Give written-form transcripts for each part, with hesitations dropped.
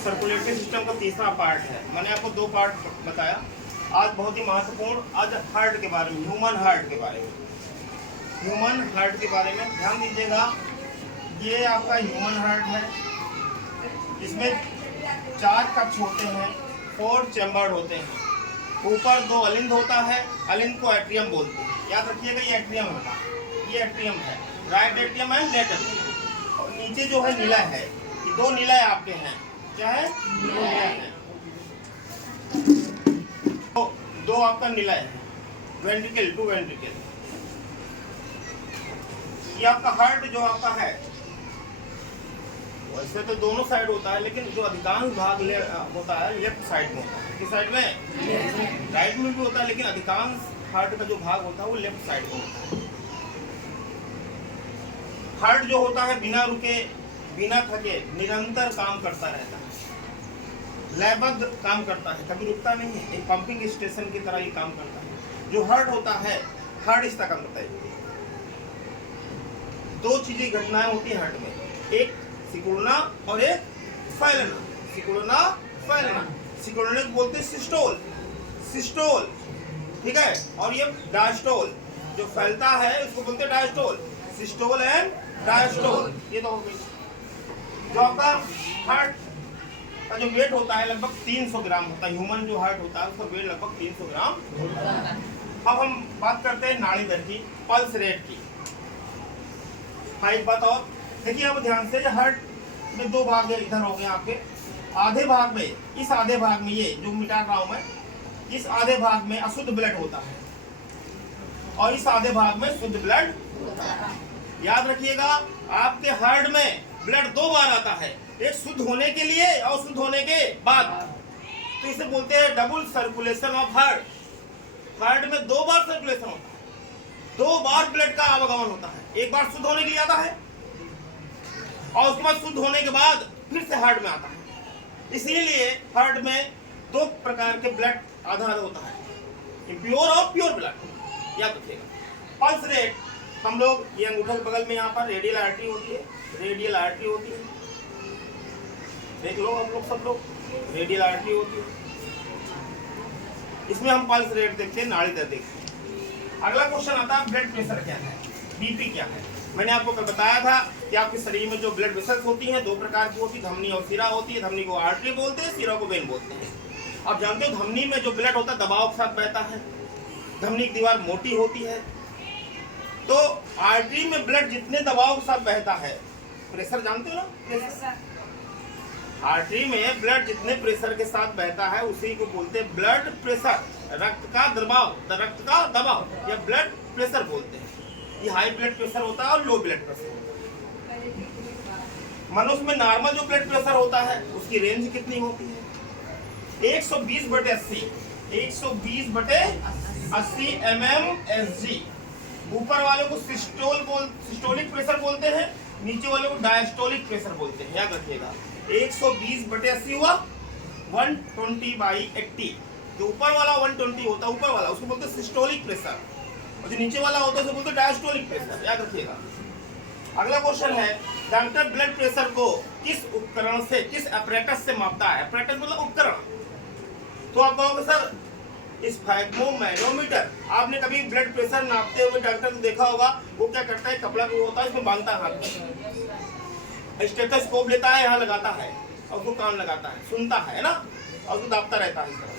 Circulatory system का तीसरा part है। मैंने आपको 2 पार्ट बताया। आज बहुत ही महत्वपूर्ण, आज हार्ट के बारे में, ह्यूमन हार्ट के बारे में, ह्यूमन हार्ट के बारे में ध्यान दीजिएगा। ये आपका ह्यूमन हार्ट है। इसमें 4 कक्ष होते हैं, 4 चैम्बर होते हैं। ऊपर 2 अलिंद होता है, अलिंद को एट्रियम बोलते हैं। याद रखिएगा ये एट्रियम होगा, ये एट्रियम है, राइट एट्रियम है, लेफ्ट एट्रियम। और नीचे जो है नीला है, ये 2 नीला आपके हैं, क्या है? 2 नीला है, तो 2 आपका नीला है, वेंट्रिकल, 2 वेंट्रिकल। ये आपका हार्ट जो आपका है, वैसे तो दोनों साइड होता है, लेकिन जो अधिकांश भाग होता है लेफ्ट साइड में होता है। किस साइड में? राइट में भी होता है, लेकिन अधिकांश हार्ट का जो भाग होता है वो लेफ्ट साइड में होता है। हार्ट जो होता है बिना रुके, बिना थके, निरंतर काम करता रहता है, लयबद्ध काम करता है, कभी रुकता नहीं है। एक पंपिंग स्टेशन की तरह ये काम करता है। जो हार्ट होता है, हार्ट इस तरह काम करता है। 2 चीजें घटनाएं होती है हार्ट में, एक सिकुड़ना और एक फैलना। सिकुड़ना, फैलना। सिकुड़ने को बोलते हैं सिस्टोल, सिस्टोल, ठीक है। और ये डायस्टोल, जो फैलता है उसको बोलते हैं डायस्टोल। सिस्टोल एंड डायस्टोल, ये तो हो गई। जो आपका हार्ट का जो वेट होता है लगभग 300 ग्राम होता है। ह्यूमन जो हार्ट होता है उसका वेट लगभग 300 ग्राम होता है। अब हम बात करते हैं नाड़ी दर की, पल्स रेट की। हाँ, एक बात और देखिए आप ध्यान से, हार्ट में 2 भाग है, इधर हो गए आपके। आधे भाग में, इस आधे भाग में, ये जो मिटा रहा हूं मैं, इस आधे भाग में अशुद्ध ब्लड होता है और इस आधे भाग में शुद्ध ब्लड होता है। याद रखिएगा, आपके हार्ट में ब्लड 2 बार आता है, एक शुद्ध होने के लिए और शुद्ध होने के बाद। तो इसे बोलते हैं double circulation of heart. Heart में 2 बार सर्कुलेशन होता है, 2 बार ब्लड का आवागमन होता है। एक बार शुद्ध होने के लिए आता है और उसके बाद शुद्ध होने के बाद फिर से हार्ट में आता है। इसीलिए हार्ट में 2 प्रकार के ब्लड आधार होता है, प्योर और प्योर ब्लड। याद रखिएगा। पल्स रेट, हम लोग ये अंगूठे के बगल में यहाँ पर रेडियल आर्टरी होती है, रेडियल आर्टरी होती है, देख लो आप लोग, सब लोग, रेडियल आर्टरी होती है। इसमें हम पल्स रेट देखते हैं, नाड़ी दर देखते हैं। अगला क्वेश्चन आता है ब्लड प्रेशर क्या है, बीपी क्या है। मैंने आपको कल बताया था कि आपके शरीर में जो ब्लड वेसल्स होती हैं 2 प्रकार की होती है, धमनी और सिरा होती है। धमनी को आर्टरी बोलते हैं, सिरा को वेन बोलते हैं। आप जानते हो धमनी में जो ब्लड होता है दबाव के साथ बहता है, धमनी की दीवार मोटी होती है। तो आर्टरी में ब्लड जितने दबाव के साथ बहता है, प्रेशर जानते हो ना, प्रेशर। आर्टरी में ब्लड जितने प्रेशर के साथ बहता है उसी को बोलते हैं ब्लड प्रेशर, रक्त का दबाव, रक्त का दबाव, या ब्लड प्रेशर बोलते हैं। ये हाई ब्लड प्रेशर होता है और लो ब्लड प्रेशर होता है। मनुष्य में नॉर्मल जो ब्लड प्रेशर होता है उसकी रेंज कितनी होती है? 120/80, 120/80 mmHg। ऊपर वाले को सिस्टोलिक प्रेशर बोलते हैं, नीचे वाले को डायस्टोलिक प्रेशर बोलते हैं। याद रखिएगा, 120/80 हुआ 120/80। जो ऊपर वाला 120 होता है, ऊपर वाला, उसको बोलते हैं सिस्टोलिक प्रेशर, और जो नीचे वाला होता है उसे बोलते हैं डायस्टोलिक प्रेशर। याद रखिएगा। अगला क्वेश्चन है, डॉक्टर ब्लड प्रेशर को किस उपकरण से, किस अपरेटस से मापता है? अपरेटस मतलब उपकरण। तो आप कहोगे सर स्फैग्मोमैनोमीटर। आपने कभी ब्लड प्रेशर नापते हुए डॉक्टर को देखा होगा, वो क्या करता है, कपड़ा जो होता है इसमें बांधता है हाथ में, स्टेथोस्कोप लेता है, यहाँ लगाता है और उसको कान लगाता है, सुनता है ना, और उसको दाबता रहता है इस तरह।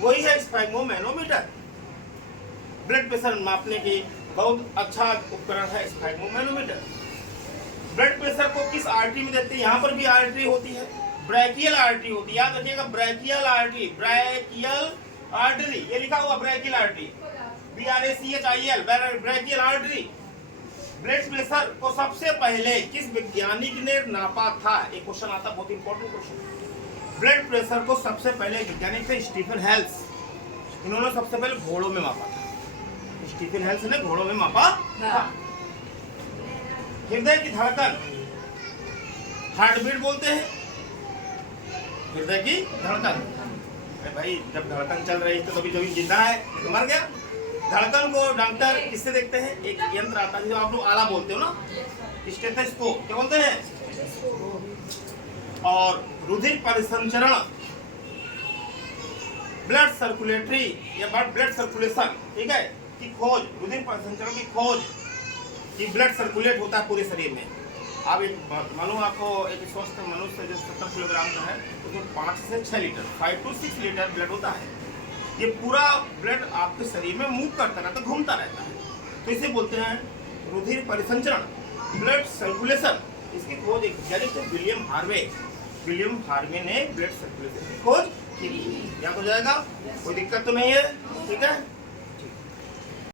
वही है स्फैग्मोमैनोमीटर। ब्लड प्रेशर मापने की बहुत अच्छा उपकरण है स्फैग्मोमैनोमीटर। ब्लड प्रेशर को किस आर्टरी में देखते हैं? यहाँ पर भी आर्टरी होती है, ब्रैकियल आर्टरी होती है। याद रखिएगा, ब्रैकियल आर्टरी, ब्रैकियल आर्टरी, ये लिखा हुआ brachial artery, BRACHIL, brachial artery. Blood pressure को सबसे पहले किस वैज्ञानिक ने नापा था? एक क्वेश्चन आता है, बहुत इंपॉर्टेंट क्वेश्चन। ब्लड प्रेशर को सबसे पहले वैज्ञानिक थे स्टीफन हेल्स। इन्होंने सबसे पहले घोड़ों में मापा था। स्टीफन हेल्स ने घोड़ों में मापा था। हृदय की धड़कन, हार्ट बीट बोलते हैं, हृदय की धड़कन। अरे भाई, जब धड़कन चल रही तो कभी कभी जिंदा है तो मर गया। धड़कन को डॉक्टर किससे देखते हैं? एक यंत्र आता है जो आप लोग आला बोलते हो ना, स्टेथोस्कोप, क्या बोलते हैं? और रुधिर परिसंचरण, ब्लड सर्कुलेटरी या ब्लड सर्कुलेशन, ठीक है, की खोज, रुधिर परिसंचरण की खोज कि ब्लड सर्कुलेट होता है पूरे शरीर में। अब एक मानो आपको एक स्वस्थ मनुष्य जो 70 किलोग्राम का है उसमें 5 से 6 लीटर 5 to 6 लीटर ब्लड होता है। ये पूरा ब्लड आपके शरीर में मूव करता रहता है, घूमता रहता है, तो इसे बोलते हैं रुधिर परिसंचरण, ब्लड सर्कुलेशन। इसकी खोज एक वैज्ञानिक थे विलियम हार्वे ने ब्लड सर्कुलेशन की खोज की। याद हो जाएगा, कोई दिक्कत तो नहीं है, ठीक है।